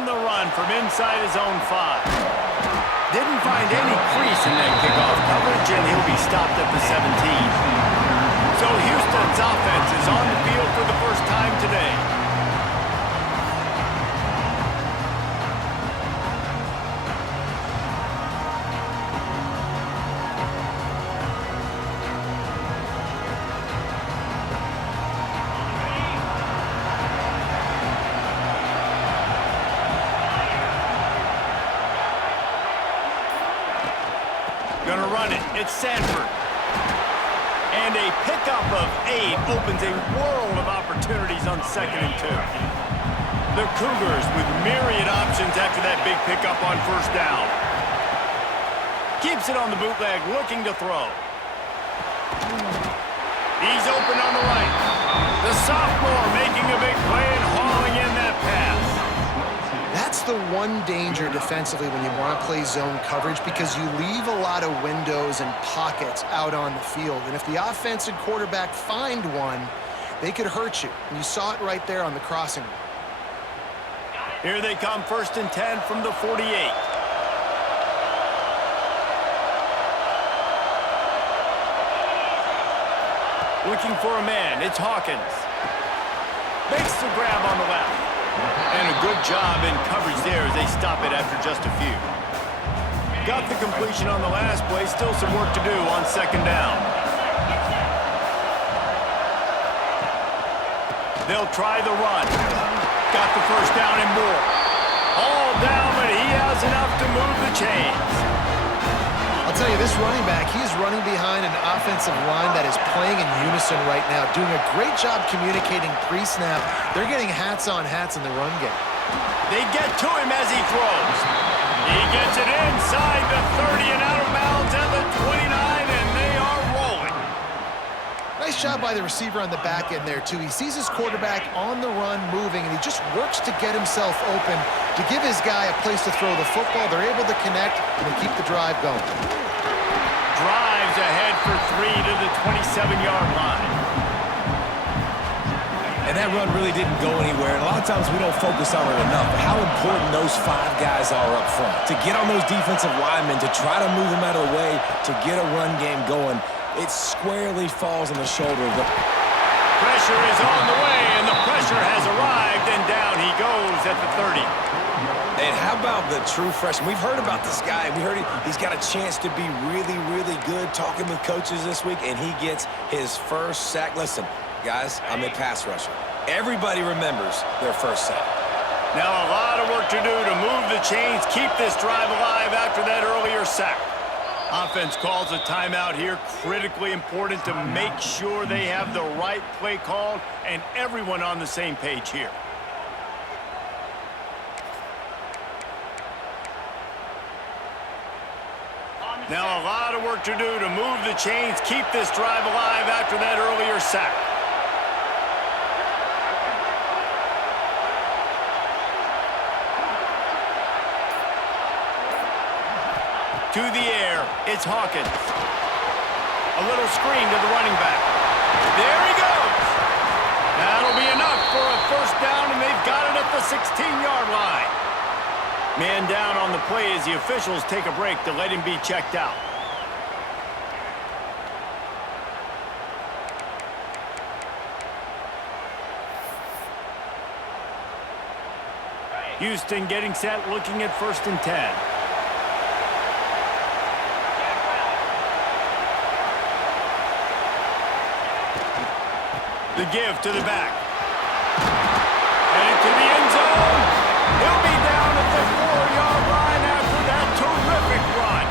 on the run from inside his own 5. Didn't find any crease in that kickoff coverage, and he'll be stopped at the 17. So Houston's offense is on the field for the first time today. Gonna run it. It's Sanford. And a pickup of 8 opens a world of opportunities on 2nd and 2. The Cougars with myriad options after that big pickup on 1st down. Keeps it on the bootleg, looking to throw. He's open on the right. The sophomore making a big play and hauling in that pass. That's the one danger defensively when you want to play zone coverage, because you leave a lot of windows and pockets out on the field. And if the offense and quarterback find one, they could hurt you. And you saw it right there on the crossing. Here they come, 1st and 10 from the 48. Looking for a man, it's Hawkins. Makes the grab on the left. And a good job in coverage there as they stop it after just a few. Got the completion on the last play. Still some work to do on 2nd down. They'll try the run. Got the 1st down and more. All down, but he has enough to move the chains. I'll tell you, this running back, he is running behind an offensive line that is playing in unison right now, doing a great job communicating pre-snap. They're getting hats on hats in the run game. They get to him as he throws. He gets it inside the 30 and out of bounds at the 29, and they are rolling. Nice job by the receiver on the back end there, too. He sees his quarterback on the run moving, and he just works to get himself open to give his guy a place to throw the football. They're able to connect, and they keep the drive going. Drives ahead for 3 to the 27-yard line. And that run really didn't go anywhere. And a lot of times we don't focus on it enough. But how important those 5 guys are up front. To get on those defensive linemen, to try to move them out of the way, to get a run game going, it squarely falls on the shoulder of the... Pressure is on the way, and the pressure has arrived, and down he goes at the 30. And how about the true freshman? We've heard about this guy. We heard he's got a chance to be really, really good, talking with coaches this week, and he gets his first sack. Listen, guys, I'm a pass rusher. Everybody remembers their first sack. Now a lot of work to do to move the chains, keep this drive alive after that earlier sack. Offense calls a timeout here, critically important to make sure they have the right play called and everyone on the same page here. Now a lot of work to do to move the chains, keep this drive alive after that earlier sack. To the air, it's Hawkins. A little screen to the running back. There he goes. That'll be enough for a 1st down, and they've got it at the 16-yard line. Man down on the play as the officials take a break to let him be checked out. Houston getting set, looking at 1st and 10. The give to the back. Headed to the end zone. He'll be down at the 4-yard line after that terrific run.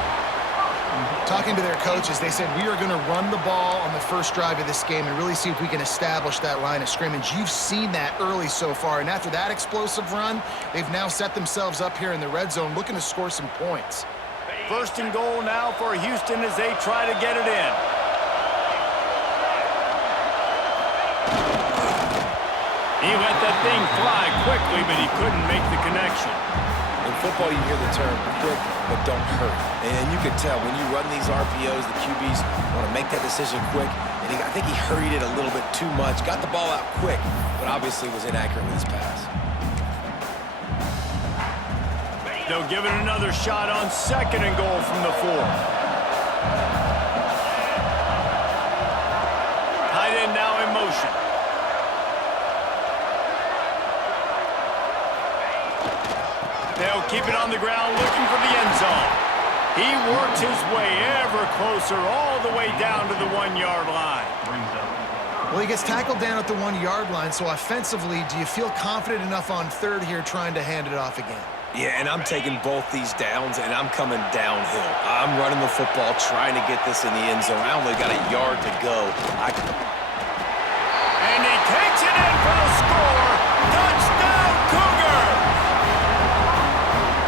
Talking to their coaches, they said, we are going to run the ball on the first drive of this game and really see if we can establish that line of scrimmage. You've seen that early so far, and after that explosive run, they've now set themselves up here in the red zone looking to score some points. 1st and goal now for Houston as they try to get it in. He let that thing fly quickly, but he couldn't make the connection. In football, you hear the term quick, but don't hurt. And you can tell when you run these RPOs, the QBs want to make that decision quick. And I think he hurried it a little bit too much, got the ball out quick, but obviously was inaccurate with his pass. They'll give it another shot on 2nd and goal from the 4. Tight end now in motion. They'll keep it on the ground looking for the end zone. He works his way ever closer all the way down to the 1-yard line. Well, he gets tackled down at the 1-yard line, so offensively, do you feel confident enough on 3rd here trying to hand it off again? Yeah, and I'm taking both these downs, and I'm coming downhill. I'm running the football, trying to get this in the end zone. I only got a yard to go. And he takes it in for the score. Touchdown, Cougars!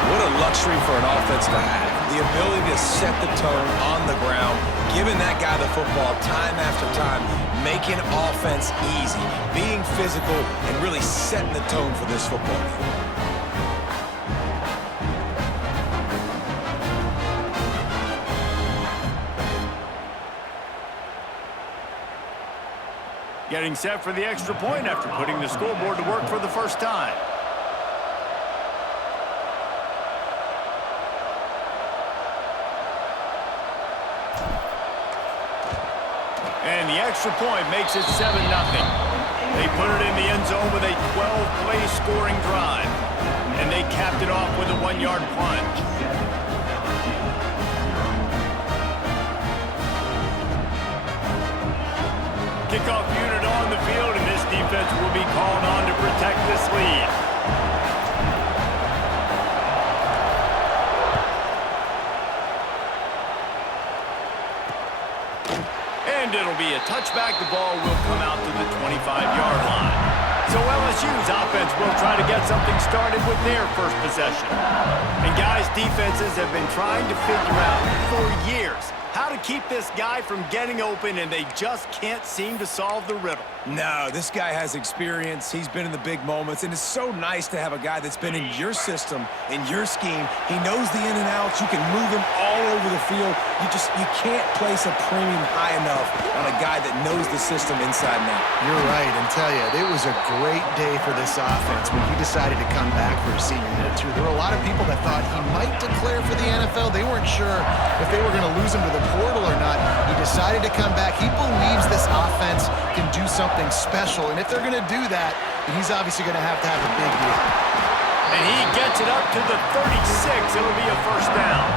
What a luxury for an offense to have. The ability to set the tone on the ground, giving that guy the football time after time, making offense easy, being physical, and really setting the tone for this football game. Getting set for the extra point after putting the scoreboard to work for the first time. And the extra point makes it 7-0. They put it in the end zone with a 12-play scoring drive. And they capped it off with a 1-yard plunge. Kickoff unit on the field, and this defense will be called on to protect this lead. And it'll be a touchback. The ball will come out to the 25-yard line. So LSU's offense will try to get something started with their first possession. And guys, defenses have been trying to figure out for years how to keep this guy from getting open, and they just can't seem to solve the riddle. No, this guy has experience. He's been in the big moments, and it's so nice to have a guy that's been in your system, in your scheme. He knows the in and outs. You can move him all over the field. You can't place a premium high enough on a guy that knows the system inside and out. You're right, and tell you, it was a great day for this offense when he decided to come back for his senior year, too. There were a lot of people that thought he might declare for the NFL. They weren't sure if they were going to lose him to the portal or not. He decided to come back. He believes this offense can do something special, and if they're going to do that, then he's obviously going to have a big year. And he gets it up to the 36. It'll be a first down.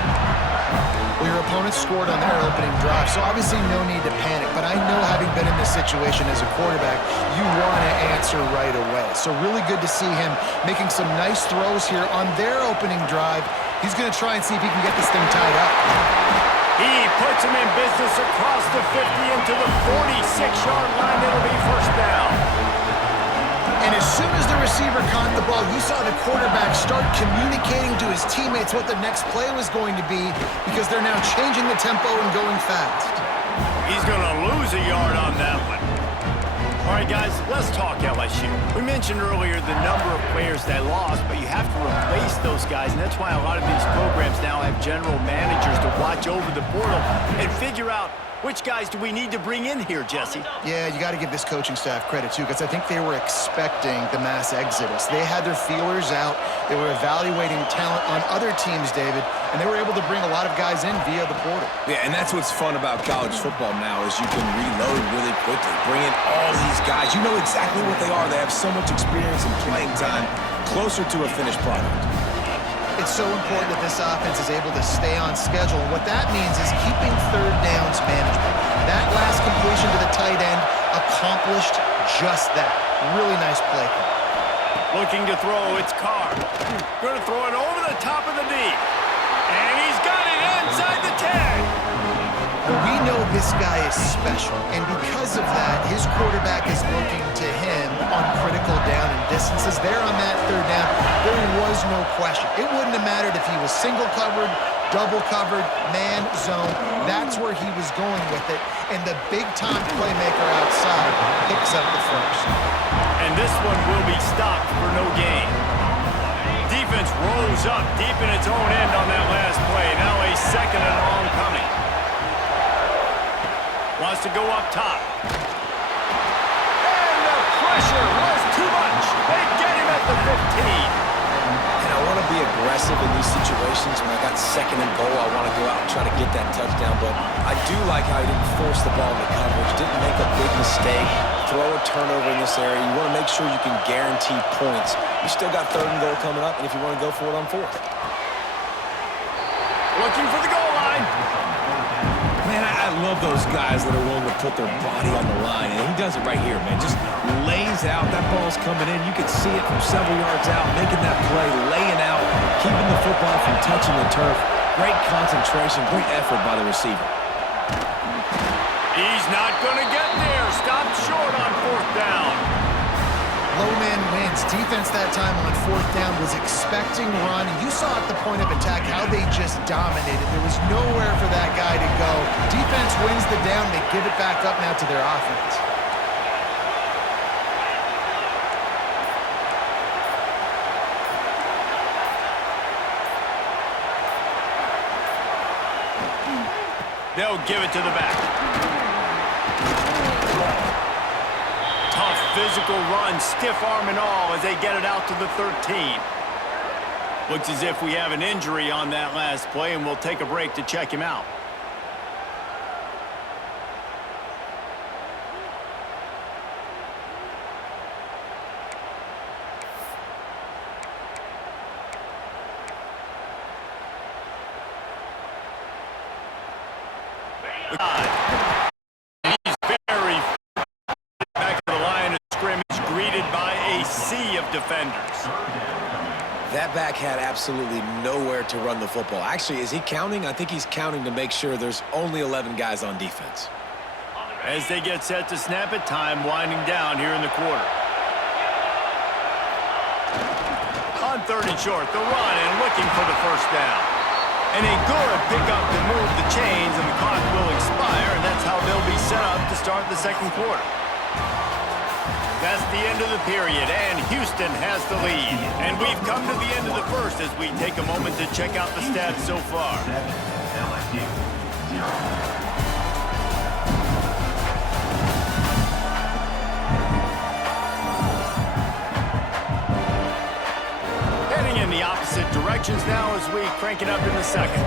Well, your opponent scored on their opening drive, so obviously no need to panic. But I know, having been in this situation as a quarterback, you want to answer right away. So really good to see him making some nice throws here on their opening drive. He's going to try and see if he can get this thing tied up. He puts him in business across the 50 into the 46-yard line. It'll be first down. And as soon as the receiver caught the ball, you saw the quarterback start communicating to his teammates what the next play was going to be, because they're now changing the tempo and going fast. He's going to lose a yard on that one. All right, guys, let's talk LSU. We mentioned earlier the number of players they lost, but you have to replace those guys, and that's why a lot of these programs now have general managers to watch over the portal and figure out which guys do we need to bring in here, Jesse. Yeah, you got to give this coaching staff credit, too, because I think they were expecting the mass exodus. They had their feelers out. They were evaluating talent on other teams, David, and they were able to bring a lot of guys in via the portal. Yeah, and that's what's fun about college football now, is you can reload really quickly. Bring in all these guys. You know exactly what they are. They have so much experience and playing time, closer to a finished product. It's so important that this offense is able to stay on schedule. And what that means is keeping third downs manageable. That last completion to the tight end accomplished just that. Really nice play. Looking to throw, it's Carr. Going to throw it over the top of the knee. And he's got it inside the 10. Well, we know this guy is special, and because of that, his quarterback is looking to him on critical down and distances. There on that third down, there was no question. It wouldn't have mattered if he was single covered, double covered, man, zone. That's where he was going with it, and the big-time playmaker outside picks up the first. And this one will be stopped for no gain. Defense rolls up deep in its own end on that last play. Now a second and long coming. Wants to go up top. And the pressure was too much. They get him at the 15. And I want to be aggressive in these situations when I got second and goal, I want to go out and try to get that touchdown. But I do like how he didn't force the ball into coverage, didn't make a big mistake, throw a turnover in this area. You want to make sure you can guarantee points. You still got third and goal coming up, and if you want to go for it on fourth. Looking for the goal line. Man, I love those guys that are willing to put their body on the line, and he does it right here, man. Just lays out. That ball's coming in. You can see it from several yards out, making that play, laying out, keeping the football from touching the turf. Great concentration, great effort by the receiver. He's not going to get there. Stopped short on fourth down. Low man wins. Defense that time on fourth down was expecting run. You saw at the point of attack how they just dominated. There was nowhere for that guy to go. Defense wins the down. They give it back up now to their offense. They'll give it to the back. Tough physical run, stiff arm and all as they get it out to the 13. Looks as if we have an injury on that last play, and we'll take a break to check him out. He's very back to the line of scrimmage, greeted by a sea of defenders. That back had absolutely nowhere to run the football. Actually, is he counting? I think he's counting to make sure there's only 11 guys on defense. As they get set to snap it, time winding down here in the quarter. On third and short, the run and looking for the first down. And a good pickup to move the chains, and the clock will expire, and that's how they'll be set up to start the second quarter. That's the end of the period, and Houston has the lead. And we've come to the end of the first as we take a moment to check out the stats so far. LSU, 0. In the opposite directions now as we crank it up in the second.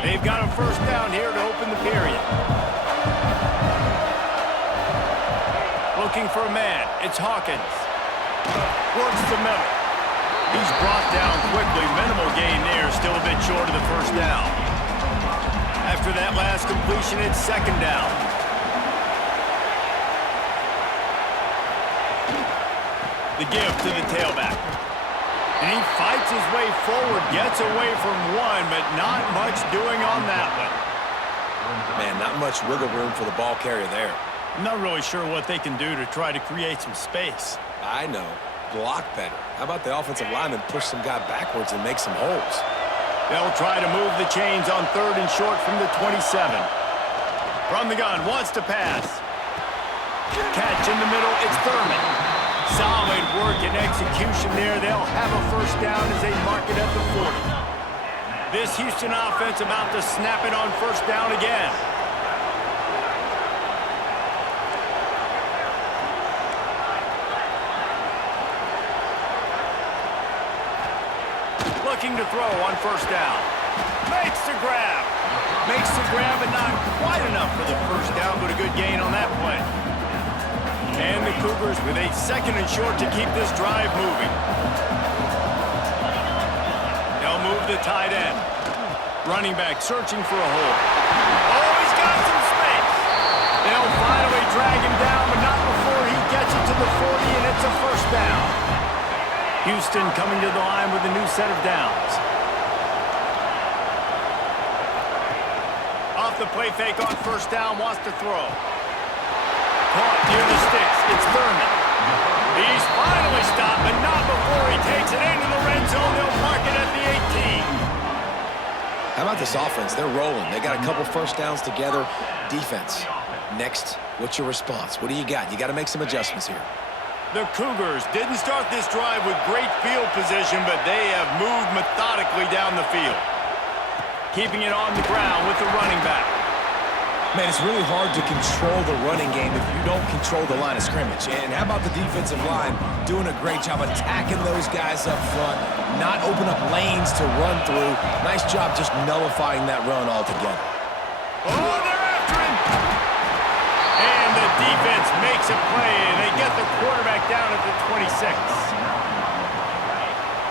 They've got a first down here to open the period. Looking for a man. It's Hawkins. Works the middle. He's brought down quickly. Minimal gain there. Still a bit short of the first down. After that last completion, it's second down. The give to the tailback. And he fights his way forward, gets away from one, but not much doing on that one. Man, not much wiggle room for the ball carrier there. I'm not really sure what they can do to try to create some space. I know. Block better. How about the offensive lineman push some guy backwards and make some holes? They'll try to move the chains on third and short from the 27. From the gun, wants to pass. Catch in the middle, it's Thurman. Solid work and execution there. They'll have a first down as they mark it at the 40. This Houston offense about to snap it on first down again. Looking to throw on first down. Makes the grab. Makes the grab, but not quite enough for the first down, but a good gain on that play. And the Cougars with a second and short to keep this drive moving. They'll move the tight end. Running back searching for a hole. Oh, he's got some space. They'll finally drag him down, but not before he gets it to the 40, and it's a first down. Houston coming to the line with a new set of downs. Off the play fake on first down, wants to throw. Caught near the sticks. It's Thurman. He's finally stopped, but not before he takes it into the red zone. They'll mark it at the 18. How about this offense? They're rolling. They got a couple first downs together. Defense. Next, what's your response? What do you got? You got to make some adjustments here. The Cougars didn't start this drive with great field position, but they have moved methodically down the field. Keeping it on the ground with the running back. Man, it's really hard to control the running game if you don't control the line of scrimmage. And how about the defensive line doing a great job attacking those guys up front, not open up lanes to run through. Nice job just nullifying that run altogether. Oh, they're after him. And the defense makes a play, and they get the quarterback down at the 26.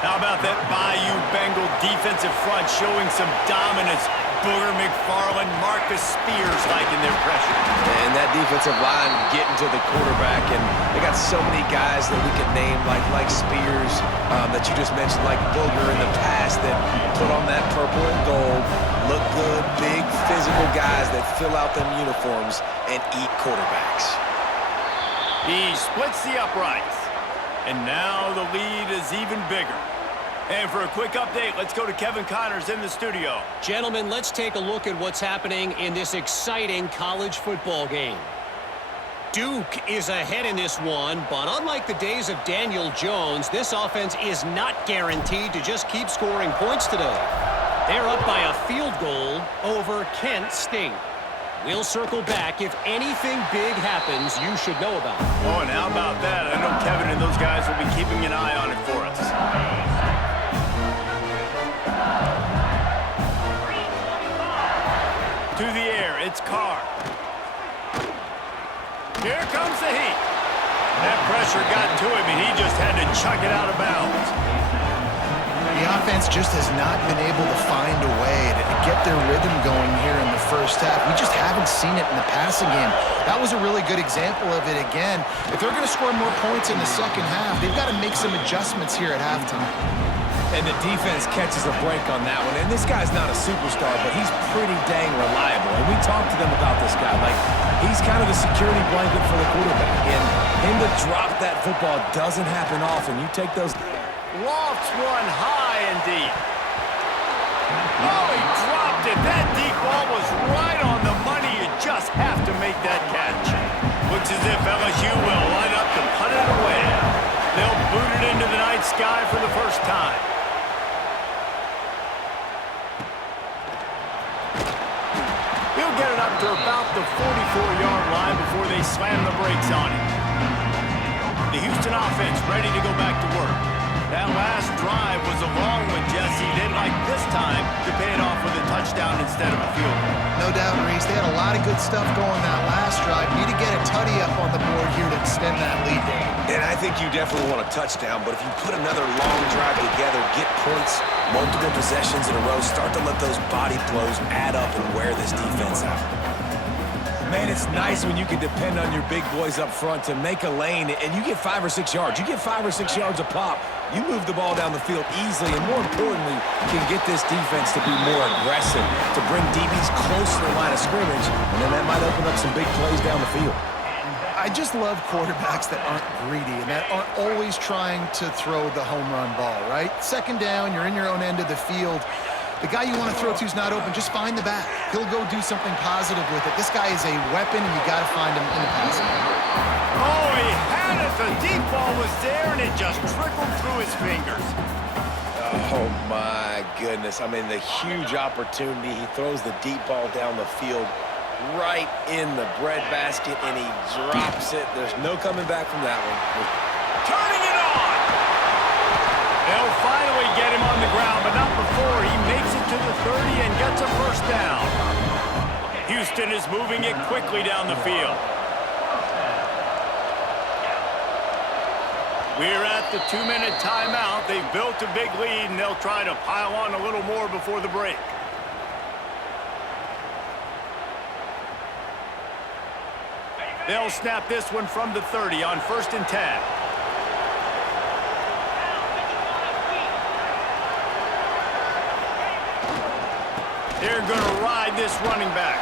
How about that Bayou Bengal defensive front showing some dominance? Booger McFarland, Marcus Spears liking their pressure. And that defensive line getting to the quarterback, and they got so many guys that we could name like Spears that you just mentioned, like Booger in the past, that put on that purple and gold, look good, big physical guys that fill out them uniforms and eat quarterbacks. He splits the uprights, and now the lead is even bigger. And for a quick update, let's go to Kevin Connors in the studio. Gentlemen, let's take a look at what's happening in this exciting college football game. Duke is ahead in this one, but unlike the days of Daniel Jones, this offense is not guaranteed to just keep scoring points today. They're up by a field goal over Kent State. We'll circle back if anything big happens you should know about. Oh, and how about that? I know Kevin and those guys will be keeping an eye on it for us. To the air, it's Carr. Here comes the heat. That pressure got to him, and he just had to chuck it out of bounds. The offense just has not been able to find a way to get their rhythm going here in the first half. We just haven't seen it in the passing game. That was a really good example of it again. If they're going to score more points in the second half, they've got to make some adjustments here at halftime. And the defense catches a break on that one. And this guy's not a superstar, but he's pretty dang reliable. And we talked to them about this guy. Like, he's kind of the security blanket for the quarterback. And him to drop that football doesn't happen often. You take those... Lofts one high and deep. Oh, he dropped it. That deep ball was right on the money. You just have to make that catch. Looks as if LSU will line up to put it away. They'll boot it into the night sky for the first time. He'll get it up to about the 44-yard line before they slam the brakes on it. The Houston offense ready to go back to work. That last drive was a long one, Jesse. They'd like this time to pay it off with a touchdown instead of a field goal. No doubt, Reese. They had a lot of good stuff going that last drive. Need to get a tutty up on the board here to extend that lead down. And I think you definitely want a touchdown, but if you put another long drive together, get points, multiple possessions in a row, start to let those body blows add up and wear this defense out. Man, it's nice when you can depend on your big boys up front to make a lane, and you get 5 or 6 yards. You get 5 or 6 yards a pop. You move the ball down the field easily, and more importantly, can get this defense to be more aggressive, to bring DBs closer to the line of scrimmage, and then that might open up some big plays down the field. I just love quarterbacks that aren't greedy and that aren't always trying to throw the home run ball, right? Second down, you're in your own end of the field. The guy you want to throw to is not open. Just find the back. He'll go do something positive with it. This guy is a weapon, and you got to find him in the passing game. Oh, he had it. The deep ball was there, and it just trickled through his fingers. Oh, my goodness. I mean, the huge opportunity. He throws the deep ball down the field right in the breadbasket, and he drops it. There's no coming back from that one. Turning it on. They'll finally get him on the ground, but not before he makes it to the 30 and gets a first down. Houston is moving it quickly down the field. We're at the 2-minute timeout. They've built a big lead, and they'll try to pile on a little more before the break. They'll snap this one from the 30 on 1st and 10. They're going to ride this running back.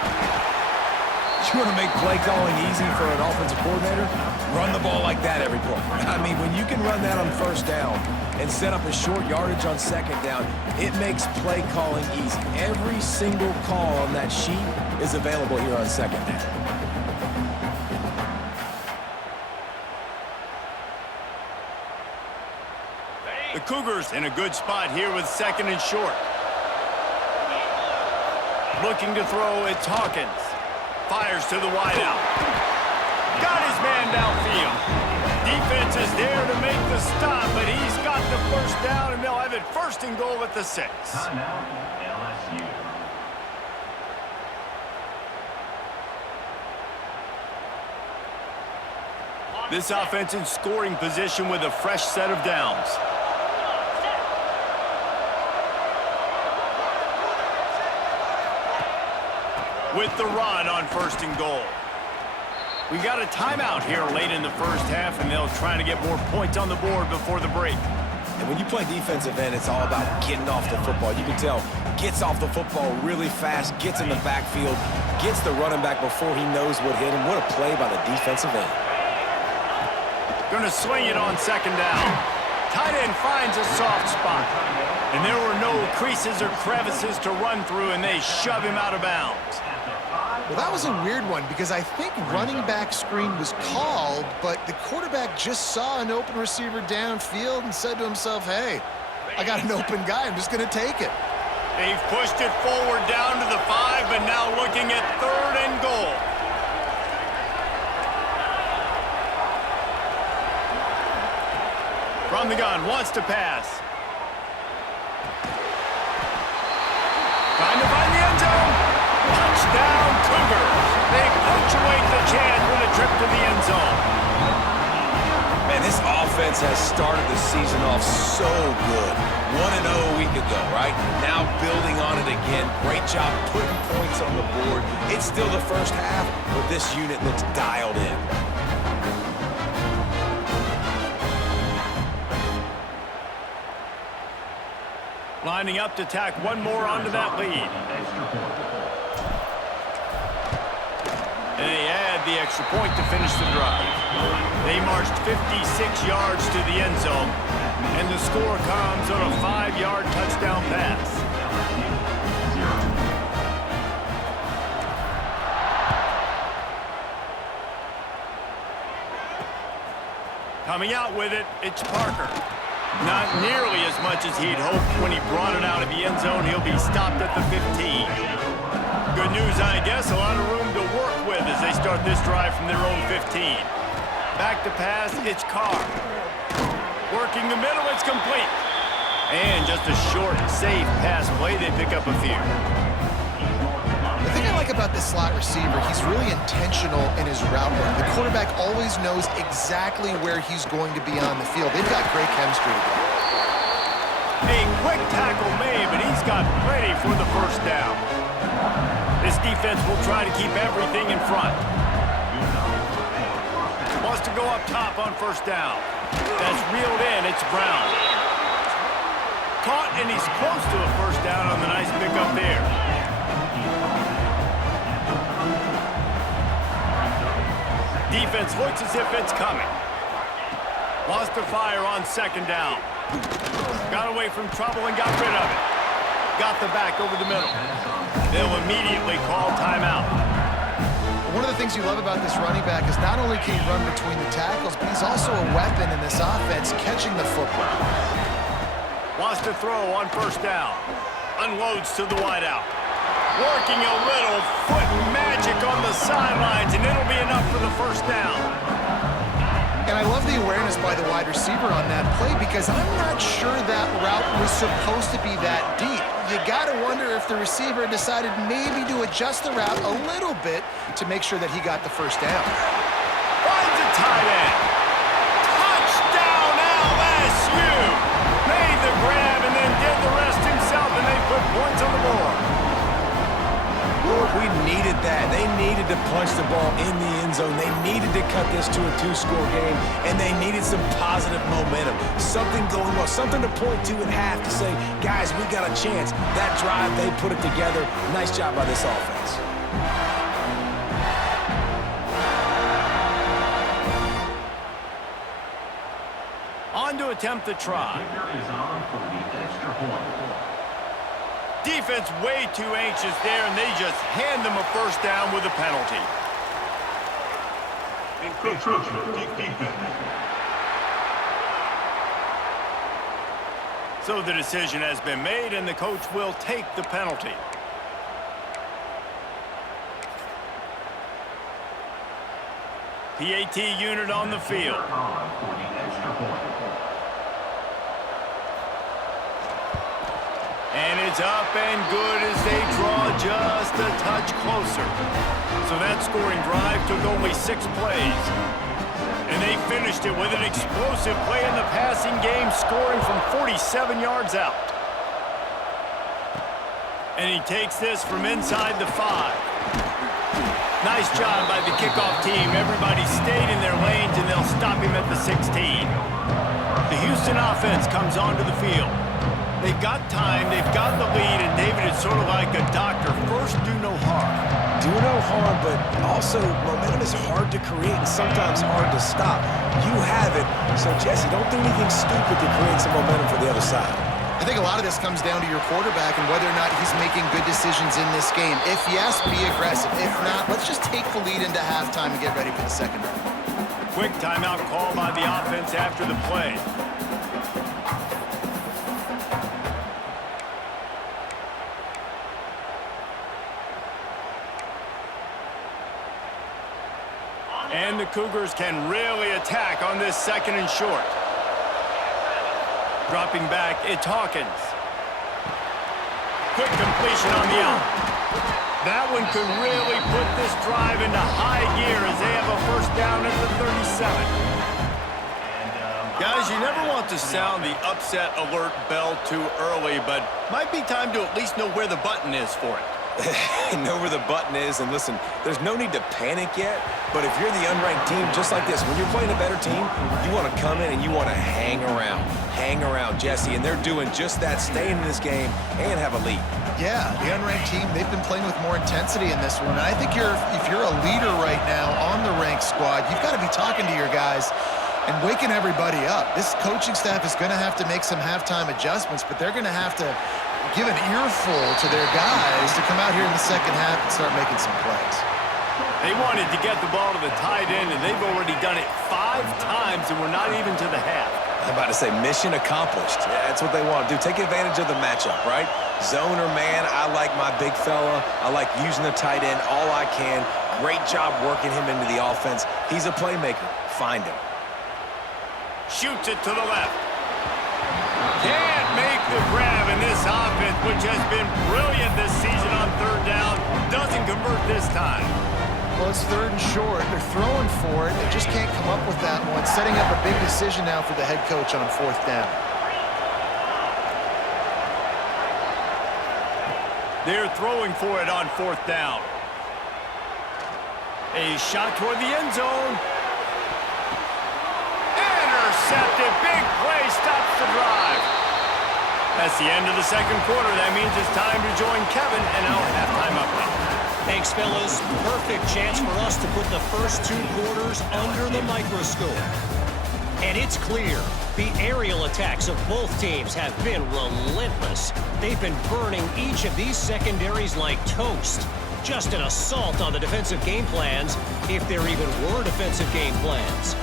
You want to make play calling easy for an offensive coordinator? Run the ball like that every play. I mean, when you can run that on 1st down and set up a short yardage on 2nd down, it makes play calling easy. Every single call on that sheet is available here on 2nd down. The Cougars in a good spot here with 2nd and short. Looking to throw, it's Hawkins. Fires to the wideout. Got his man downfield. Defense is there to make the stop, but he's got the first down, and they'll have it 1st and goal at the 6. Timeout, LSU. This offense in scoring position with a fresh set of downs. With the run on 1st and goal. We got a timeout here late in the first half, and they'll try to get more points on the board before the break. And when you play defensive end, it's all about getting off the football. You can tell, gets off the football really fast, gets in the backfield, gets the running back before he knows what hit him. What a play by the defensive end. Going to swing it on 2nd down. Tight end finds a soft spot. And there were no creases or crevices to run through, and they shove him out of bounds. Well, that was a weird one because I think running back screen was called, but the quarterback just saw an open receiver downfield and said to himself, hey, I got an open guy. I'm just going to take it. They've pushed it forward down to the 5, but now looking at 3rd and goal. From the gun, wants to pass. Trying to find the end zone. Touchdown, Cougars. They punctuate the chance with a trip to the end zone. Man, this offense has started the season off so good. 1-0 a week ago, right? Now building on it again. Great job putting points on the board. It's still the first half, but this unit looks dialed in. Lining up to tack one more onto that lead. And they add the extra point to finish the drive. They marched 56 yards to the end zone, and the score comes on a 5-yard touchdown pass. Coming out with it, it's Parker. Not nearly as much as he'd hoped when he brought it out of the end zone. He'll be stopped at the 15. Good news, I guess. A lot of room to work with as they start this drive from their own 15. Back to pass, it's Carr. Working the middle, it's complete. And just a short, safe pass play. They pick up a few. The thing I like about this slot receiver, he's really intentional in his route run. The quarterback always knows exactly where he's going to be on the field. They've got great chemistry together. A quick tackle made, but he's got plenty for the first down. This defense will try to keep everything in front. Wants to go up top on 1st down. That's reeled in. It's Brown. Caught, and he's close to a 1st down on the nice pickup there. Defense looks as if it's coming. Lost the fire on 2nd down. Got away from trouble and got rid of it. Got the back over the middle. They'll immediately call timeout. One of the things you love about this running back is not only can he run between the tackles, but he's also a weapon in this offense, catching the football. Wants to throw on 1st down. Unloads to the wideout. Working a little foot magic on the sidelines, and it'll be enough for the 1st down. And I love the awareness by the wide receiver on that play because I'm not sure that route was supposed to be that deep. You got to wonder if the receiver decided maybe to adjust the route a little bit to make sure that he got the 1st down. Finds a tight end. Touchdown, LSU! Made the grab and then did the rest himself, and they put points on the board. We needed that. They needed to punch the ball in the end zone. They needed to cut this to a 2-score game, and they needed some positive momentum. Something going well, something to point to at half to say, guys, we got a chance. That drive, they put it together. Nice job by this offense. On to attempt the try. Is on for the extra point. Defense way too anxious there, and they just hand them a 1st down with a penalty. Encroachment defense. So the decision has been made, and the coach will take the penalty. PAT unit on the field. On for the extra point. And it's up and good as they draw just a touch closer. So that scoring drive took only 6 plays. And they finished it with an explosive play in the passing game, scoring from 47 yards out. And he takes this from inside the 5. Nice job by the kickoff team. Everybody stayed in their lanes, and they'll stop him at the 16. The Houston offense comes onto the field. They've got time, they've got the lead, and David is sort of like a doctor. First, do no harm. Do no harm, but also momentum is hard to create and sometimes hard to stop. You have it, so Jesse, don't do anything stupid to create some momentum for the other side. I think a lot of this comes down to your quarterback and whether or not he's making good decisions in this game. If yes, be aggressive. If not, let's just take the lead into halftime and get ready for the second round. Quick timeout call by the offense after the play. And the Cougars can really attack on this second and short. Dropping back, it's Hawkins. Quick completion on the out. That one could really put this drive into high gear as they have a first down at the 37. Guys, you never want to sound the upset alert bell too early, but might be time to at least know where the button is for it. Know where the button is, and listen, there's no need to panic yet, but if you're the unranked team, just like this, when you're playing a better team, you want to come in and you want to hang around, Jesse, and they're doing just that, staying in this game and have a lead. Yeah, the unranked team, they've been playing with more intensity in this one, and I think if you're a leader right now on the ranked squad, you've got to be talking to your guys and waking everybody up. This coaching staff is going to have to make some halftime adjustments, but they're going to have to give an earful to their guys to come out here in the second half and start making some plays. They wanted to get the ball to the tight end, and they've already done it 5 times, and we're not even to the half. I'm about to say mission accomplished. Yeah, that's what they want to do. Take advantage of the matchup, right? Zone or man, I like my big fella. I like using the tight end all I can. Great job working him into the offense. He's a playmaker. Find him. Shoots it to the left. Can't make the grab, and this offense, which has been brilliant this season on third down, doesn't convert this time. Well, it's third and short. They're throwing for it. They just can't come up with that one. Setting up a big decision now for the head coach on fourth down. They're throwing for it on fourth down. A shot toward the end zone. Intercepted. Big play stops the drive. That's the end of the second quarter. That means it's time to join Kevin and our halftime update. Thanks, fellas. Perfect chance for us to put the first 2 quarters under the microscope. And it's clear, the aerial attacks of both teams have been relentless. They've been burning each of these secondaries like toast. Just an assault on the defensive game plans, if there even were defensive game plans.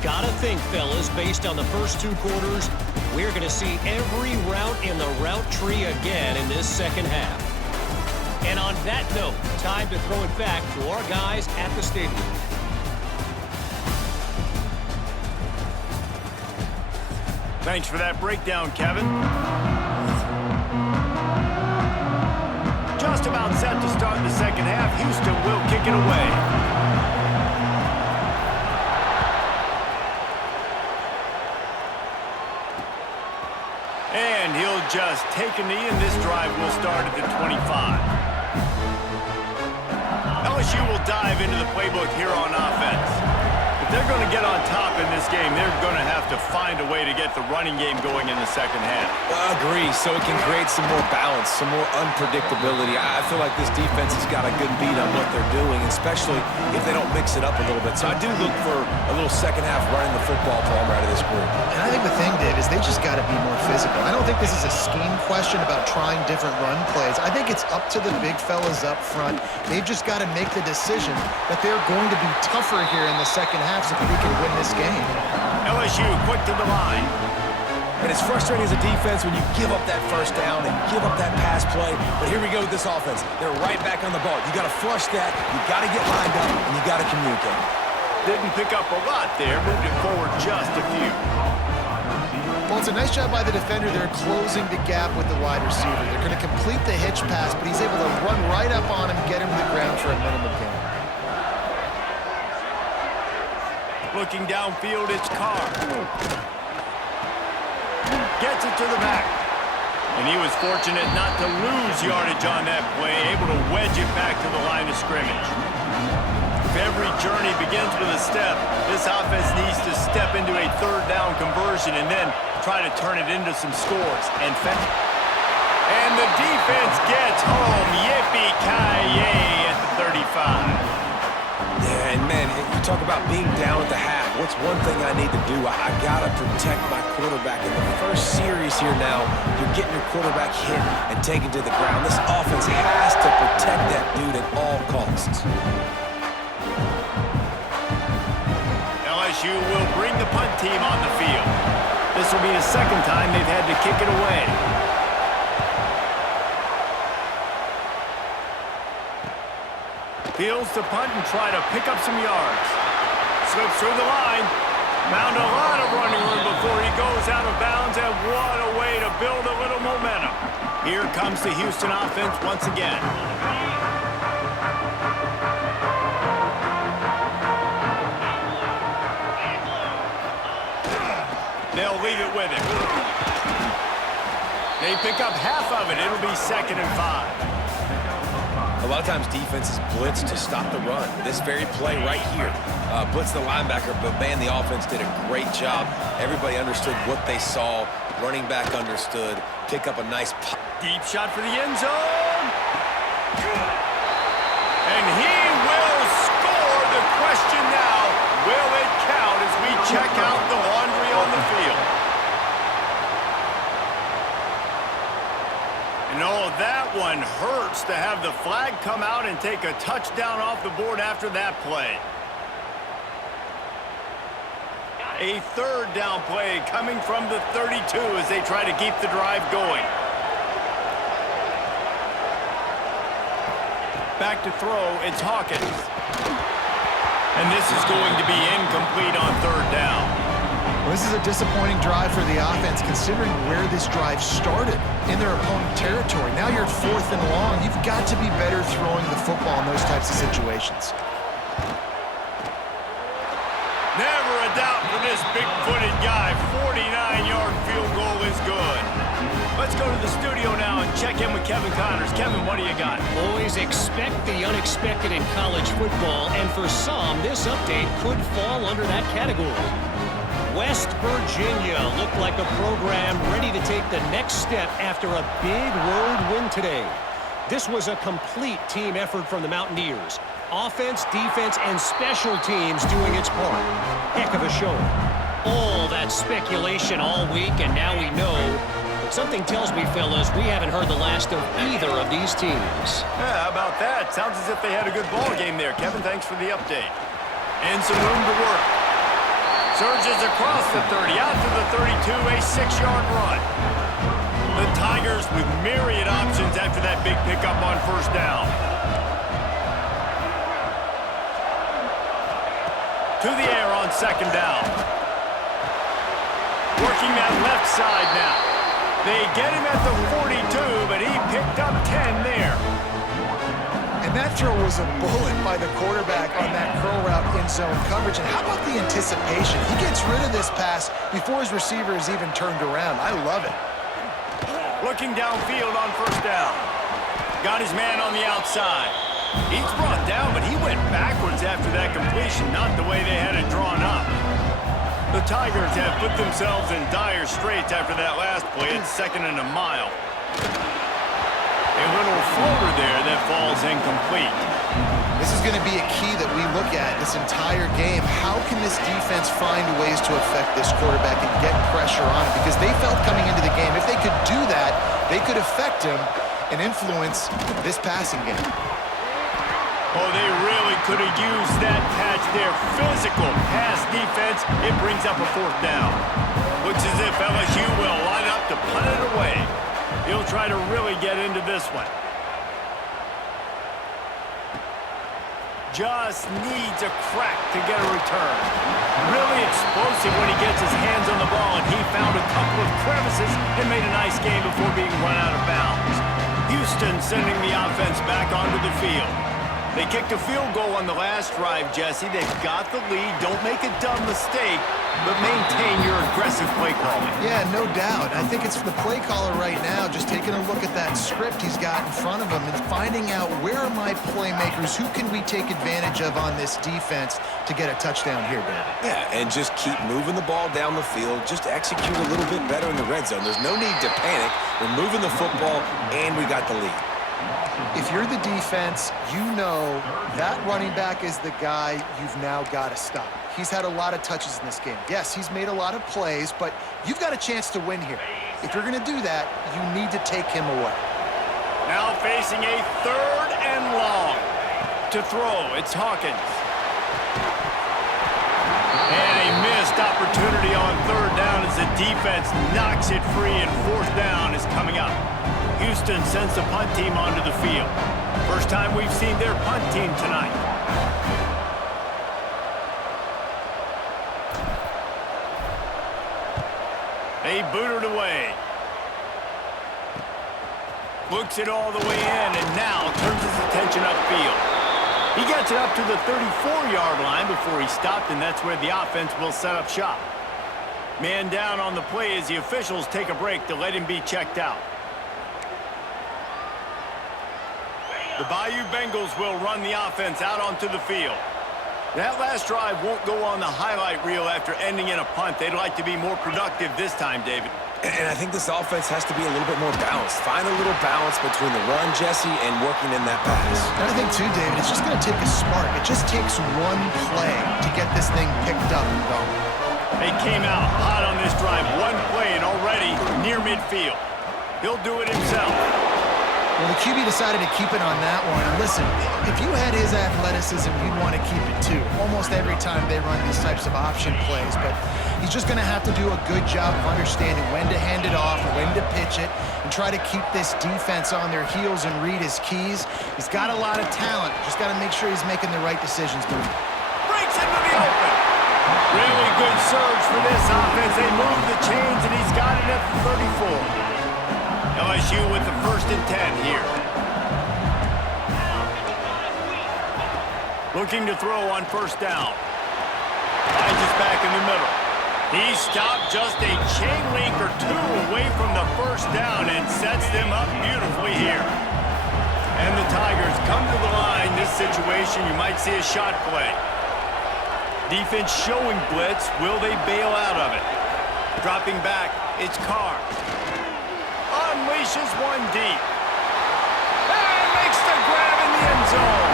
Gotta think, fellas, based on the first 2 quarters, we're going to see every route in the route tree again in this second half. And on that note, time to throw it back to our guys at the stadium. Thanks for that breakdown, Kevin. Just about set to start the second half. Houston will kick it away. And he'll just take a knee, and this drive will start at the 25. LSU will dive into the playbook here on offense. If they're going to get on top in this game, they're going to have to find a way to get the running game going in the second half. I agree, so it can create some more balance, some more unpredictability. I feel like this defense has got a good beat on what they're doing, especially if they don't mix it up a little bit. So I do look for a little second half running the football Palmer out of this group. And I think the thing, Dave, is they just got to be more physical. I don't think this is a scheme question about trying different run plays. I think it's up to the big fellas up front. They've just got to make the decision that they're going to be tougher here in the second half so that we can win this game. LSU quick to the line. And it's frustrating as a defense when you give up that first down and give up that pass play. But here we go with this offense. They're right back on the ball. You got to flush that. You got to get lined up, and you got to communicate. didn't pick up a lot there, moved it forward just a few. Well, it's a nice job by the defender. They're closing the gap with the wide receiver. They're going to complete the hitch pass, but he's able to run right up on him, get him to the ground for a minimum gain. Looking downfield, it's Carr. Gets it to the back. And he was fortunate not to lose yardage on that play, able to wedge it back to the line of scrimmage. If every journey begins with a step, this offense needs to step into a third down conversion and then try to turn it into some scores. And the defense gets home. Yippee-ki-yay at the 35. Yeah, and man, you talk about being down at the half. What's one thing I need to do? I got to protect my quarterback. In the first series here now, you're getting your quarterback hit and taken to the ground. This offense has to protect that dude at all costs. LSU will bring the punt team on the field. This will be the second time they've had to kick it away. Fields to punt and try to pick up some yards. Slips through the line. Found a lot of running room before he goes out of bounds, and what a way to build a little momentum. Here comes the Houston offense once again. They'll leave it with him. They pick up half of it. It'll be 2nd and 5. A lot of times defenses blitz to stop the run. This very play right here, blitz the linebacker, but man, the offense did a great job. Everybody understood what they saw. Running back understood. Pick up a nice pop. Deep shot for the end zone. And he will score. The question now, will it count as we check out the laundry on the field? And oh, that one hurts to have the flag come out and take a touchdown off the board after that play. A third down play coming from the 32 as they try to keep the drive going. Back to throw, it's Hawkins. And this is going to be incomplete on third down. Well, this is a disappointing drive for the offense, considering where this drive started in their opponent territory. Now you're at 4th and long. You've got to be better throwing the football in those types of situations. Never a doubt for this big-footed guy. 49-yard field goal is good. Let's go to the studio now and check in with Kevin Connors. Kevin, what do you got? Always expect the unexpected in college football, and for some, this update could fall under that category. West Virginia looked like a program ready to take the next step after a big road win today. This was a complete team effort from the Mountaineers. Offense, defense, and special teams doing its part. Heck of a showing. All that speculation all week, and now we know. But something tells me, fellas, we haven't heard the last of either of these teams. Yeah, how about that? Sounds as if they had a good ball game there. Kevin, thanks for the update. And some room to work. Surges across the 30, out to the 32, a 6-yard run. The Tigers with myriad options after that big pickup on first down. To the air on second down. Working that left side now. They get him at the 42, but he picked up 10 there. And that throw was a bullet by the quarterback on that curl route in zone coverage. And how about the anticipation? He gets rid of this pass before his receiver is even turned around. I love it. Looking downfield on first down. Got his man on the outside. He's brought down, but he went backwards after that completion, not the way they had it drawn up. The Tigers have put themselves in dire straits after that last play. It's 2nd and a mile. A little floater there that falls incomplete. This is going to be a key that we look at this entire game. How can this defense find ways to affect this quarterback and get pressure on him? Because they felt coming into the game, if they could do that, they could affect him and influence this passing game. Oh, they really could have used that patch there. Physical pass defense. It brings up a 4th down. Looks as if LSU will line up to punt it away. He'll try to really get into this one. just needs a crack to get a return. Really explosive when he gets his hands on the ball, and he found a couple of crevices and made a nice game before being run out of bounds. Houston sending the offense back onto the field. They kicked a field goal on the last drive, Jesse. They've got the lead. Don't make a dumb mistake, but maintain your aggressive play calling. Yeah, no doubt. I think it's the play caller right now just taking a look at that script he's got in front of him and finding out where are my playmakers, who can we take advantage of on this defense to get a touchdown here, David. Yeah, and just keep moving the ball down the field. Just execute a little bit better in the red zone. There's no need to panic. We're moving the football, and we got the lead. If you're the defense, you know that running back is the guy you've now got to stop. He's had a lot of touches in this game. Yes, he's made a lot of plays, but you've got a chance to win here. If you're going to do that, you need to take him away. Now facing a 3rd and long. To throw, it's Hawkins. And a missed opportunity on 3rd down as the defense knocks it free, and 4th down is coming up. Houston sends the punt team onto the field. First time we've seen their punt team tonight. They boot it away. Looks it all the way in, and now turns his attention upfield. He gets it up to the 34-yard line before he stopped, and that's where the offense will set up shop. Man down on the play as the officials take a break to let him be checked out. The Bayou Bengals will run the offense out onto the field. That last drive won't go on the highlight reel after ending in a punt. They'd like to be more productive this time, David. And I think this offense has to be a little bit more balanced. Find a little balance between the run, Jesse, and working in that pass. And I think, too, David, it's just going to take a spark. It just takes one play to get this thing picked up and going. They came out hot on this drive. One play and already near midfield. He'll do it himself. Well, the QB decided to keep it on that one. And listen, if you had his athleticism, you'd want to keep it too. Almost every time they run these types of option plays. But he's just going to have to do a good job of understanding when to hand it off, when to pitch it, and try to keep this defense on their heels and read his keys. He's got a lot of talent. Just got to make sure he's making the right decisions. Breaks into the open. Really good surge for this offense. They move the chains, and he's got it at the 34. LSU with the 1st and 10 here. Looking to throw on 1st down. Finds his back in the middle. He stopped just a chain link or 2 away from the 1st down and sets them up beautifully here. And the Tigers come to the line. This situation, you might see a shot play. Defense showing blitz. Will they bail out of it? Dropping back, it's Carr. Unleashes one deep. And makes the grab in the end zone.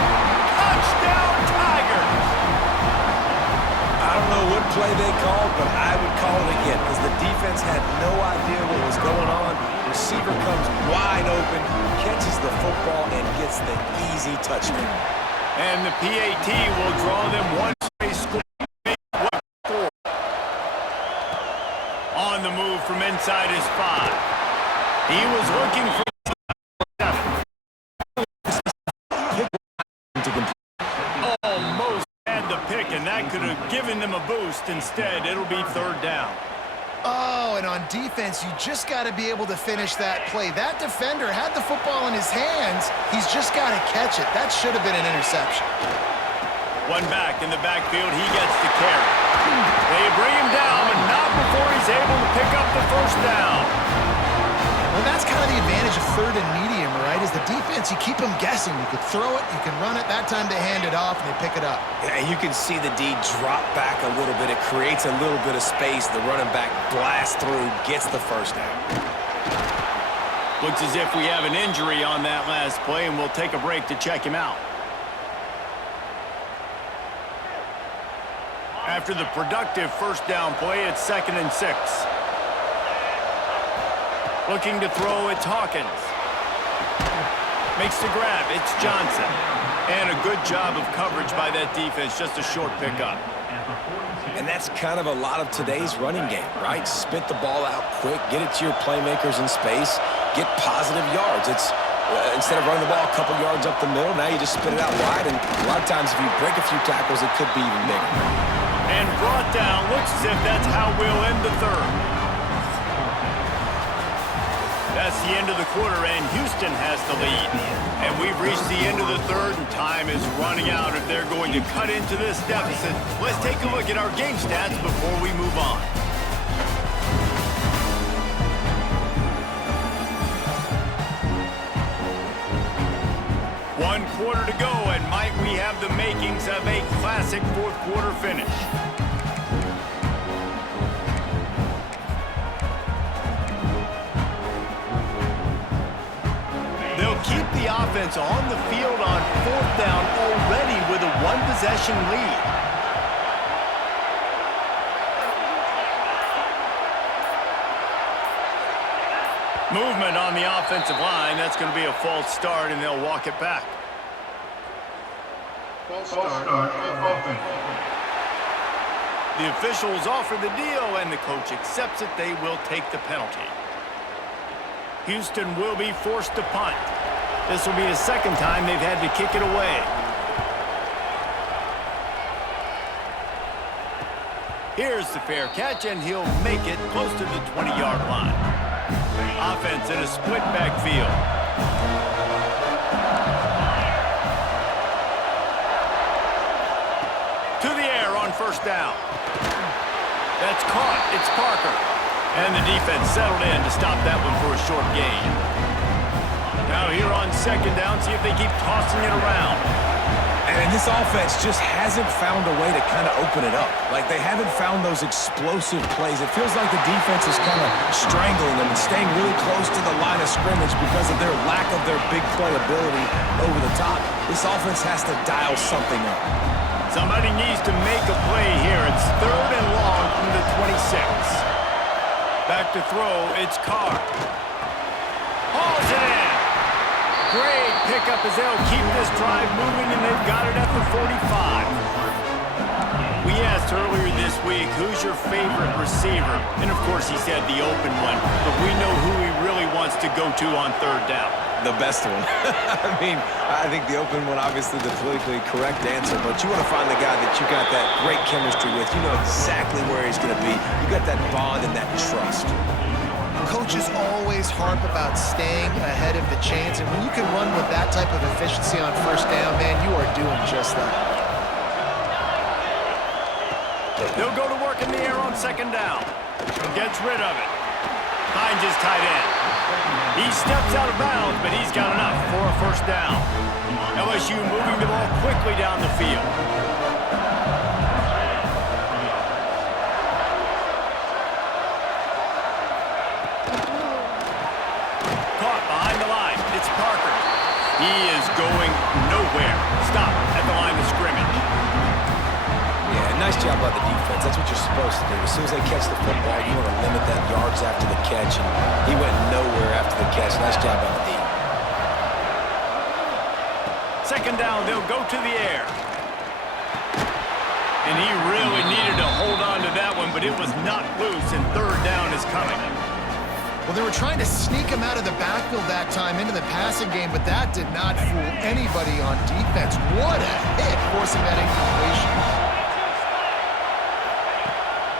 Touchdown, Tigers! I don't know what play they called, but I would call it again because the defense had no idea what was going on. Receiver comes wide open, catches the football, and gets the easy touchdown. And the PAT will draw them one score. On the move from inside his 5. He was looking for 7. Almost had the pick, and that could have given them a boost. Instead, it'll be 3rd down. Oh, and on defense, you just got to be able to finish that play. That defender had the football in his hands. He's just got to catch it. That should have been an interception. One back in the backfield. He gets the carry. They bring him down, but not before he's able to pick up the 1st down. Well, that's kind of the advantage of 3rd and medium, right? Is the defense, you keep them guessing. You could throw it, you can run it. That time they hand it off, and they pick it up. And you can see the D drop back a little bit. It creates a little bit of space. The running back blasts through, gets the 1st down. Looks as if we have an injury on that last play, and we'll take a break to check him out. After the productive 1st down play, it's 2nd and 6. Looking to throw, it's Hawkins. Makes the grab, it's Johnson. And a good job of coverage by that defense, just a short pickup. And that's kind of a lot of today's running game, right? Spit the ball out quick, get it to your playmakers in space, get positive yards. Instead of running the ball a couple yards up the middle, now you just spit it out wide, and a lot of times if you break a few tackles, it could be even bigger. And brought down. Looks as if that's how we'll end the third. That's the end of the quarter, and Houston has the lead. And we've reached the end of the third, and time is running out if they're going to cut into this deficit. Let's take a look at our game stats before we move on. One quarter to go, and might we have the makings of a classic fourth quarter finish. They'll keep the offense on the field on fourth down already with a one-possession lead. Movement on the offensive line. That's going to be a false start, and they'll walk it back. False start offense. The officials offer the deal, and the coach accepts it. They will take the penalty. Houston will be forced to punt. This will be the second time they've had to kick it away. Here's the fair catch, and he'll make it close to the 20-yard line. Offense in a split backfield. To the air on first down. That's caught. It's Parker. And the defense settled in to stop that one for a short gain. Now here on second down, see if they keep tossing it around. And this offense just hasn't found a way to kind of open it up. Like, they haven't found those explosive plays. It feels like the defense is kind of strangling them and staying really close to the line of scrimmage because of their lack of their big play ability over the top. This offense has to dial something up. Somebody needs to make a play here. It's third and long from the 26. Back to throw, it's Carr. Hauls it in. Great pickup as they'll keep this drive moving, and they've got it at the 45. We asked earlier this week, who's your favorite receiver? And of course he said the open one, but we know who he really wants to go to on third down. The best one. I mean, I think the open one, obviously the politically correct answer, but you want to find the guy that you got that great chemistry with. You know exactly where he's going to be. You got that bond and that trust. Coaches always harp about staying ahead of the chains, and when you can run with that type of efficiency on first down, man, you are doing just that. They'll go to work in the air on second down. Gets rid of it. Finds his tight end. He steps out of bounds, but he's got enough for a first down. LSU moving the ball quickly down the field. Caught behind the line. It's Parker. He is going nowhere. Stop at the line of scrimmage. Yeah, nice job by the defense. That's what you're supposed to do. As soon as they catch the football, you want to limit that yards after the catch, and he went nowhere after the catch. Nice job by the D. Second down, they'll go to the air. And he really needed to hold on to that one, but it was not loose, and third down is coming. Well, they were trying to sneak him out of the backfield that time into the passing game, but that did not fool anybody on defense. What a hit, forcing that incompletion.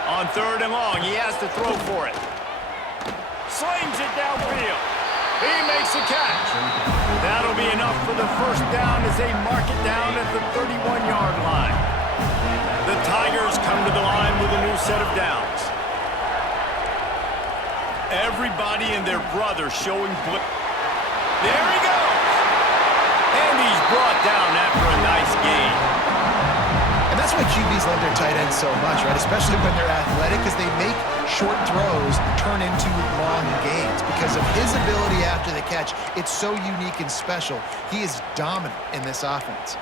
On third and long, he has to throw for it. Slings it downfield. He makes the catch. That'll be enough for the first down as they mark it down at the 31-yard line. The Tigers come to the line with a new set of downs. Everybody and their brother showing blitz. There he goes. And he's brought down after a nice gain. And that's why QBs love their tight ends so much, right? Especially when they're athletic, because they make short throws turn into long gains. Because of his ability after the catch, it's so unique and special. He is dominant in this offense.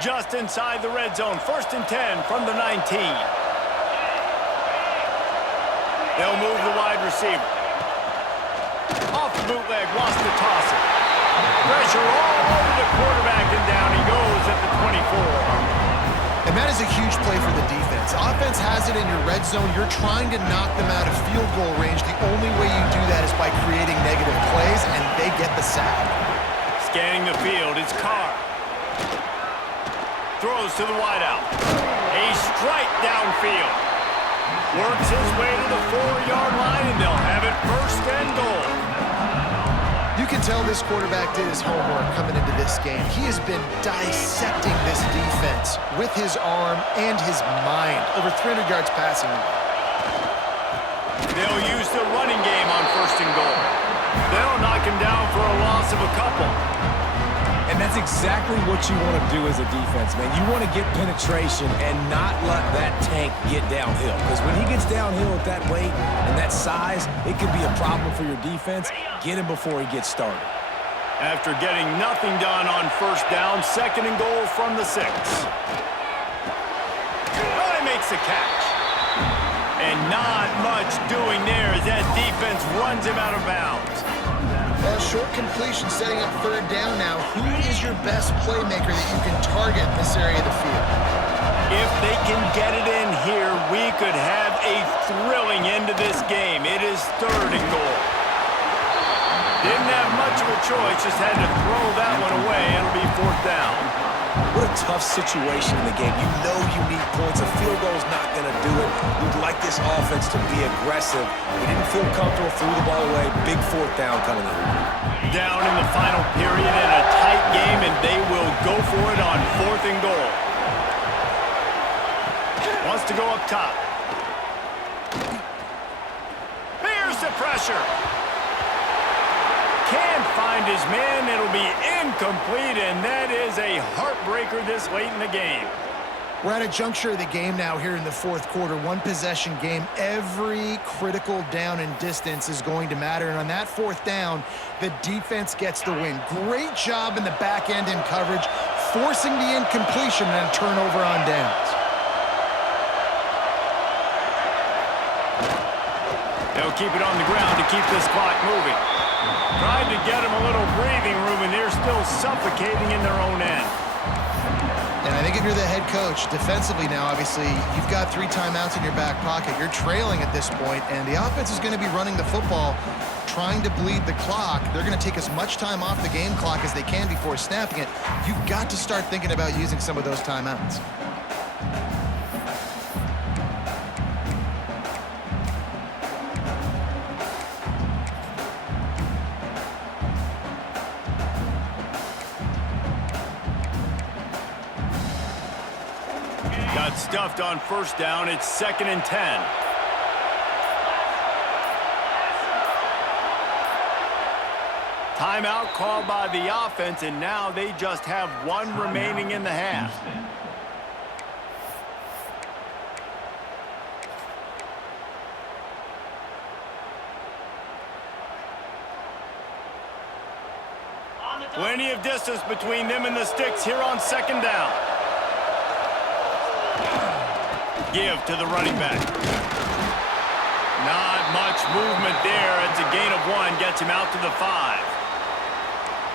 Just inside the red zone, 1st and 10 from the 19. They'll move the wide receiver. Off the bootleg, wants to toss it. Pressure all over the quarterback, and down he goes at the 24. And that is a huge play for the defense. Offense has it in your red zone. You're trying to knock them out of field goal range. The only way you do that is by creating negative plays, and they get the sack. Scanning the field, it's Carr. Throws to the wideout. A strike downfield. Works his way to the 4-yard line, and they'll have it first and goal. You can tell this quarterback did his homework coming into this game. He has been dissecting this defense with his arm and his mind. Over 300 yards passing. They'll use the running game on first and goal. They'll knock him down for a loss of a couple. And that's exactly what you want to do as a defense, man. You want to get penetration and not let that tank get downhill. Because when he gets downhill at that weight and that size, it could be a problem for your defense. Get him before he gets started. After getting nothing done on first down, second and goal from the 6. Oh, he makes a catch. And not much doing there as that defense runs him out of bounds. Well, short completion setting up third down now. Who is your best playmaker that you can target in this area of the field? If they can get it in here, we could have a thrilling end to this game. It is third and goal. Didn't have much of a choice, just had to throw that one away. It'll be fourth down. What a tough situation in the game. You know you need points. A field goal is not going to do it. You'd like this offense to be aggressive. We didn't feel comfortable, threw the ball away. Big fourth down coming in. Down in the final period in a tight game, and they will go for it on fourth and goal. Wants to go up top. Here's the pressure. Can't find his man. It'll be incomplete, and that is a heartbreaker this late in the game. We're at a juncture of the game now here in the fourth quarter. One possession game. Every critical down and distance is going to matter. And on that fourth down, the defense gets the win. Great job in the back end in coverage, forcing the incompletion and a turnover on downs. They'll keep it on the ground to keep this clock moving. Tried to get them a little breathing room, and they're still suffocating in their own end. And I think if you're the head coach, defensively now, obviously, you've got 3 timeouts in your back pocket. You're trailing at this point, and the offense is going to be running the football, trying to bleed the clock. They're going to take as much time off the game clock as they can before snapping it. You've got to start thinking about using some of those timeouts. Got stuffed on first down. It's 2nd and 10. Timeout called by the offense, and now they just have 1 remaining in the half. Plenty of distance between them and the sticks here on 2nd down. Give to the running back. Not much movement there. It's a gain of 1. Gets him out to the 5.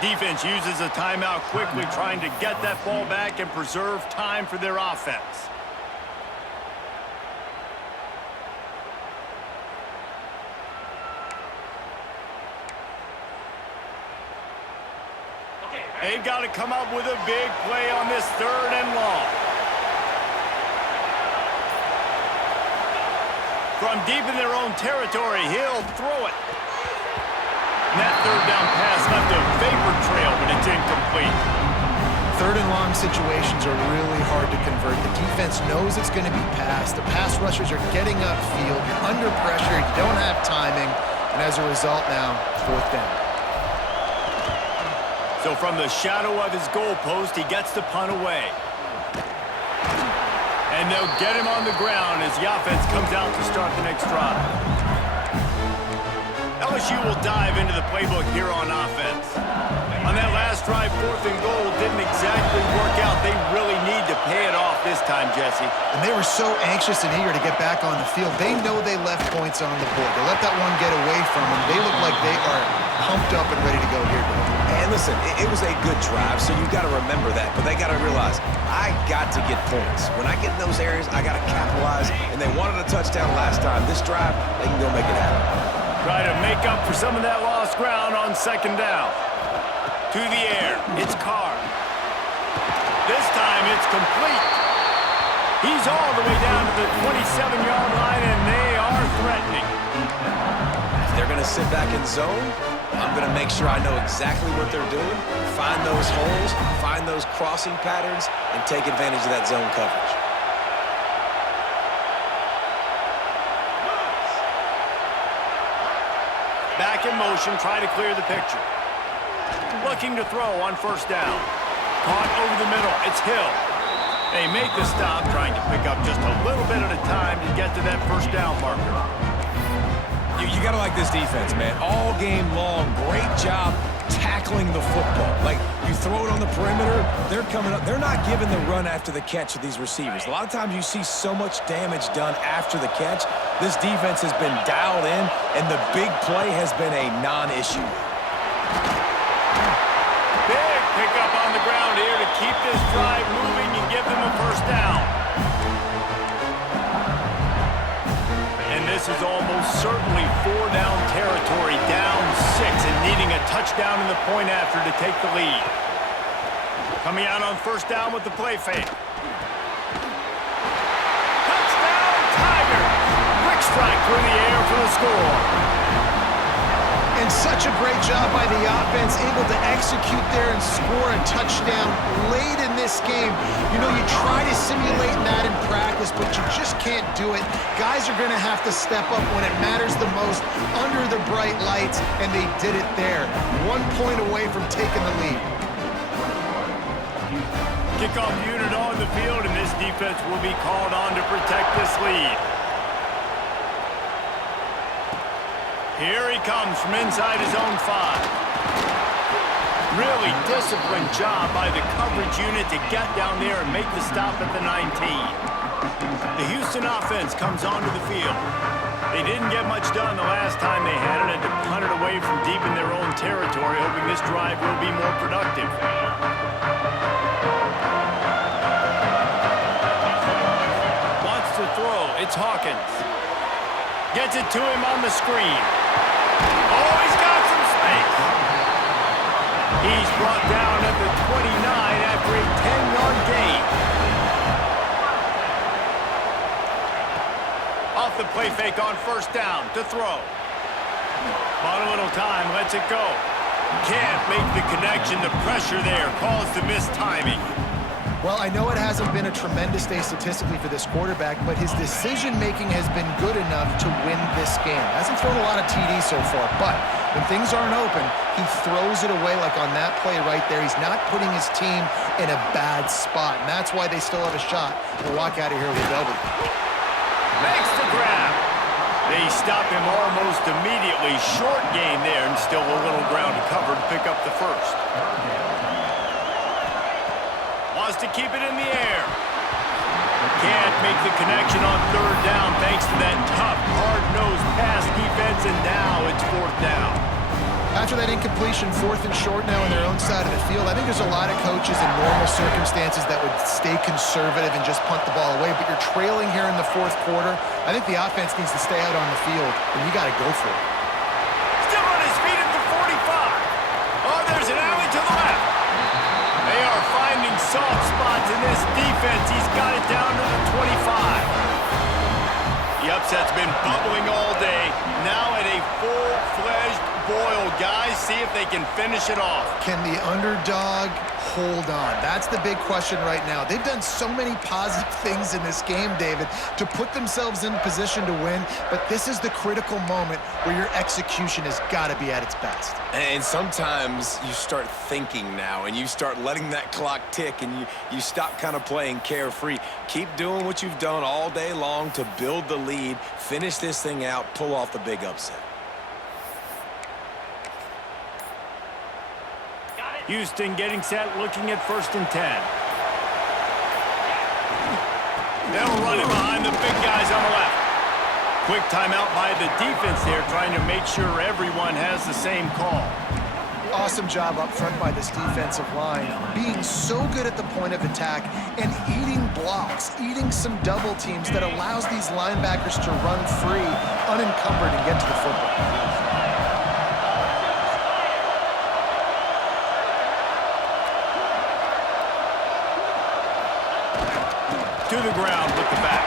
Defense uses a timeout quickly, trying to get that ball back and preserve time for their offense. They've got to come up with a big play on this 3rd and long. From deep in their own territory, he'll throw it. And that 3rd down pass left a vapor trail, but it's incomplete. 3rd and long situations are really hard to convert. The defense knows it's going to be passed. The pass rushers are getting upfield. You're under pressure. You don't have timing. And as a result now, 4th down. So from the shadow of his goalpost, he gets the punt away. And they'll get him on the ground as the offense comes out to start the next drive. LSU will dive into the playbook here on offense. On that last drive, 4th and goal didn't exactly work out. They really need to pay it off this this time, Jesse. And they were so anxious and eager to get back on the field. They know they left points on the board. They let that one get away from them. They look like they are pumped up and ready to go here, Dave. And listen, it was a good drive, so you've got to remember that. But they got to realize, I got to get points. When I get in those areas, I got to capitalize. And they wanted a touchdown last time. This drive, they can go make it happen. Try to make up for some of that lost ground on second down. To the air, it's Carr. This time it's complete. He's all the way down to the 27-yard line, and they are threatening. If they're going to sit back in zone, I'm going to make sure I know exactly what they're doing, find those holes, find those crossing patterns, and take advantage of that zone coverage. Back in motion, trying to clear the picture. Looking to throw on first down. Caught over the middle. It's Hill. They make the stop, trying to pick up just a little bit at a time to get to that first down marker. You got to like this defense, man. All game long, great job tackling the football. Like, you throw it on the perimeter, they're coming up. They're not giving the run after the catch of these receivers. A lot of times you see so much damage done after the catch. This defense has been dialed in, and the big play has been a non-issue. Big pickup on the ground here to keep this drive moving and give them a first down. And this is almost certainly four-down territory, down 6 and needing a touchdown in the point after to take the lead. Coming out on first down with the play fake. Touchdown, Tigers! Quick strike through the air for the score. And such a great job by the offense, able to execute there and score a touchdown late in this game. You know, you try to simulate that in practice, but you just can't do it. Guys are going to have to step up when it matters the most under the bright lights, and they did it there. 1 point away from taking the lead. Kickoff unit on the field, and this defense will be called on to protect this lead. Here he comes from inside his own 5. Really disciplined job by the coverage unit to get down there and make the stop at the 19. The Houston offense comes onto the field. They didn't get much done the last time they had it, and to punt it away from deep in their own territory, hoping this drive will be more productive. Wants to throw. It's Hawkins. Gets it to him on the screen. Oh, he's got some space. He's brought down at the 29 after a 10-yard gain. Off the play fake on first down to throw. Bought a little time, lets it go. Can't make the connection. The pressure there caused the missed timing. Well, I know it hasn't been a tremendous day statistically for this quarterback, but his decision-making has been good enough to win this game. Hasn't thrown a lot of TDs so far, but when things aren't open, he throws it away like on that play right there. He's not putting his team in a bad spot, and that's why they still have a shot to walk out of here with a W. Makes the grab. They stop him almost immediately. Short gain there, and still a little ground to cover to pick up the first. To keep it in the air. Can't make the connection on third down thanks to that tough, hard-nosed pass defense, and now it's fourth down. After that incompletion, 4th and short now on their own side of the field, I think there's a lot of coaches in normal circumstances that would stay conservative and just punt the ball away, but you're trailing here in the 4th quarter. I think the offense needs to stay out on the field, and you got to go for it. Still on his feet at the 45. Oh, there's an alley to the left. They are finding soft spots in this defense. He's got it down to the 25. The upset's been bubbling all day. Now at a full-fledged boil. Guys, see if they can finish it off. Can the underdog hold on? That's the big question right now. They've done so many positive things in this game, David, to put themselves in position to win, but this is the critical moment where your execution has got to be at its best. And sometimes you start thinking now, and you start letting that clock tick, and you stop kind of playing carefree. Keep doing what you've done all day long to build the lead, finish this thing out, pull off the big upset. Houston getting set, looking at 1st and 10. They'll run it behind the big guys on the left. Quick timeout by the defense there, trying to make sure everyone has the same call. Awesome job up front by this defensive line, being so good at the point of attack and eating blocks, eating some double teams that allows these linebackers to run free, unencumbered, and get to the football. To the ground with the back.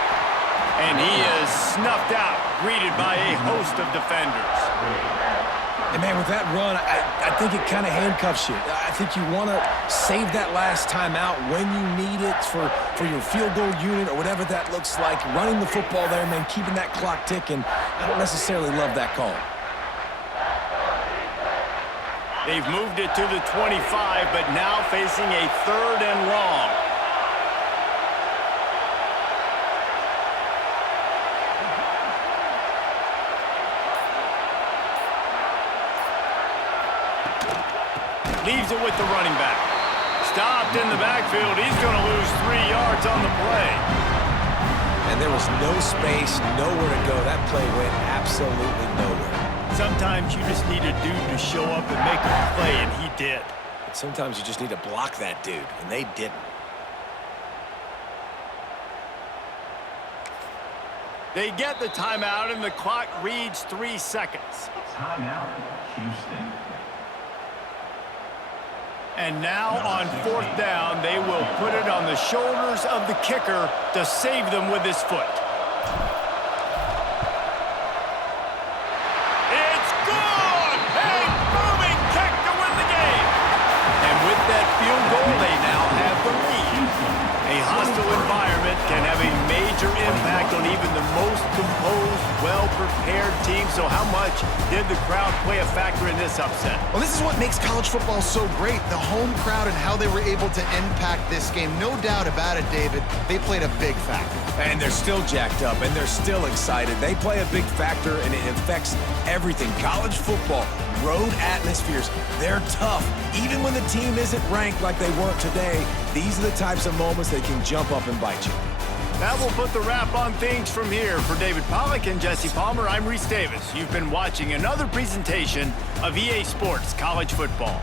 And he is snuffed out, greeted by a host of defenders. And, man, with that run, I think it kind of handcuffs you. I think you want to save that last timeout when you need it for your field goal unit or whatever that looks like. Running the football there, man, keeping that clock ticking. I don't necessarily love that call. They've moved it to the 25, but now facing a 3rd and long. Leaves it with the running back. Stopped in the backfield. He's going to lose 3 yards on the play. And there was no space, nowhere to go. That play went absolutely nowhere. Sometimes you just need a dude to show up and make a play, and he did. But sometimes you just need to block that dude, and they didn't. They get the timeout, and the clock reads 3 seconds. Timeout, Houston. And now on 4th down, they will put it on the shoulders of the kicker to save them with his foot. It's good! A booming kick to win the game. And with that field goal, they now have the lead. A hostile environment can have a major impact on even the most composed, well-prepared team. So how much did the crowd play a factor in this upset? Well, this is what makes college football so great, the home crowd and how they were able to impact this game. No doubt about it, David. They played a big factor. And they're still jacked up, and they're still excited. They play a big factor, and it affects everything. College football, road atmospheres, they're tough. Even when the team isn't ranked like they weren't today, these are the types of moments that can jump up and bite you. That will put the wrap on things from here. For David Pollack and Jesse Palmer, I'm Reese Davis. You've been watching another presentation of EA Sports College Football.